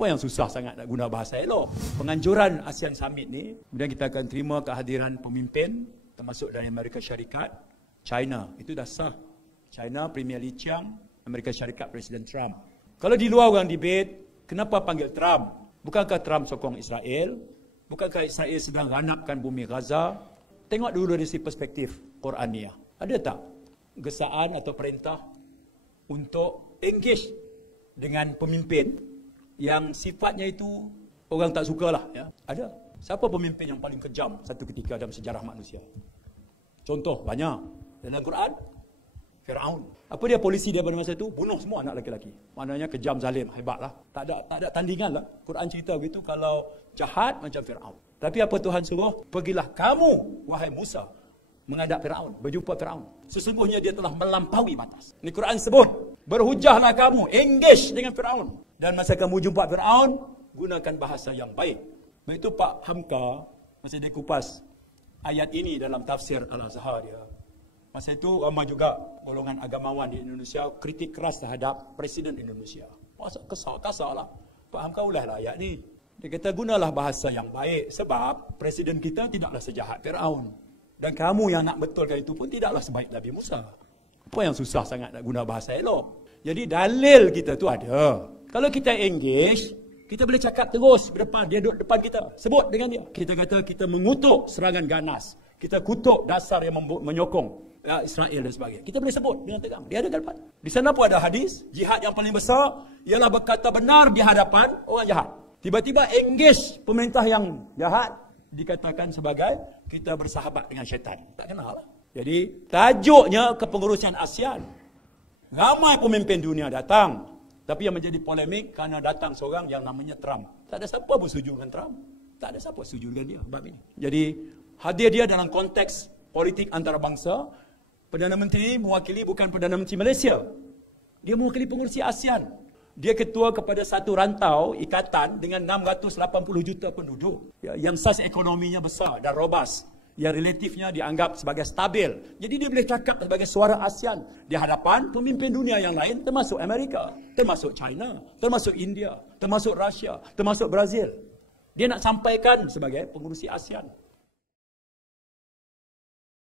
Apa yang susah sangat nak guna bahasa elok? Penganjuran ASEAN Summit ni, kemudian kita akan terima kehadiran pemimpin, termasuk dari Amerika Syarikat, China. Itu dah sah. China, Premier Li Qiang, Amerika Syarikat, Presiden Trump. Kalau di luar orang debate, kenapa panggil Trump? Bukankah Trump sokong Israel? Bukankah Israel sedang ranapkan bumi Gaza? Tengok dulu dari sisi perspektif Qur'aniyah. Ada tak gesaan atau perintah untuk engage dengan pemimpin yang sifatnya itu orang tak sukalah, ya? Ada. Siapa pemimpin yang paling kejam satu ketika dalam sejarah manusia? Contoh banyak. Dalam Quran, Firaun. Apa dia polisi dia pada masa itu? Bunuh semua anak lelaki. Maknanya kejam, zalim, hebatlah. Tak ada tandingan lah. Quran cerita begitu kalau jahat macam Firaun. Tapi apa Tuhan suruh? Pergilah kamu, wahai Musa, menghadap Firaun, berjumpa Firaun. Sesungguhnya dia telah melampaui batas. Ini Quran sebut, berhujahlah kamu, engage dengan Firaun. Dan masa kamu jumpa Firaun, gunakan bahasa yang baik. Begitu Pak Hamka, masa dia kupas ayat ini dalam tafsir Al-Azhar dia. Masa itu ramai juga golongan agamawan di Indonesia kritik keras terhadap Presiden Indonesia. Masa kasar lah. Pak Hamka ulahlah ayat ni. Dia kata gunalah bahasa yang baik sebab Presiden kita tidaklah sejahat Firaun. Dan kamu yang nak betulkan itu pun tidaklah sebaik Nabi Musa. Apa yang susah sangat nak guna bahasa elok? Jadi dalil kita tu ada. Kalau kita engage, kita boleh cakap terus berdepan, dia duduk depan kita. Sebut dengan dia. Kita kata kita mengutuk serangan ganas. Kita kutuk dasar yang menyokong Israel dan sebagainya. Kita boleh sebut dengan tegang. Dia ada depan. Di sana pun ada hadis. Jihad yang paling besar ialah berkata benar di hadapan orang jahat. Tiba-tiba engage pemerintah yang jahat. Dikatakan sebagai kita bersahabat dengan syaitan. Tak kenal lah. Jadi tajuknya kepengurusan ASEAN. Ramai pemimpin dunia datang. Tapi yang menjadi polemik kerana datang seorang yang namanya Trump. Tak ada siapa pun setuju dengan Trump. Tak ada siapa setuju dengan dia bab ini. Jadi hadir dia dalam konteks politik antarabangsa. Perdana Menteri mewakili bukan Perdana Menteri Malaysia. Dia mewakili pengurusi ASEAN. Dia ketua kepada satu rantau ikatan dengan 680 juta penduduk. Yang saiz ekonominya besar dan robust. Yang relatifnya dianggap sebagai stabil. Jadi dia boleh cakap sebagai suara ASEAN di hadapan pemimpin dunia yang lain, termasuk Amerika, termasuk China, termasuk India, termasuk Rusia, termasuk Brazil. Dia nak sampaikan sebagai pengurusi ASEAN.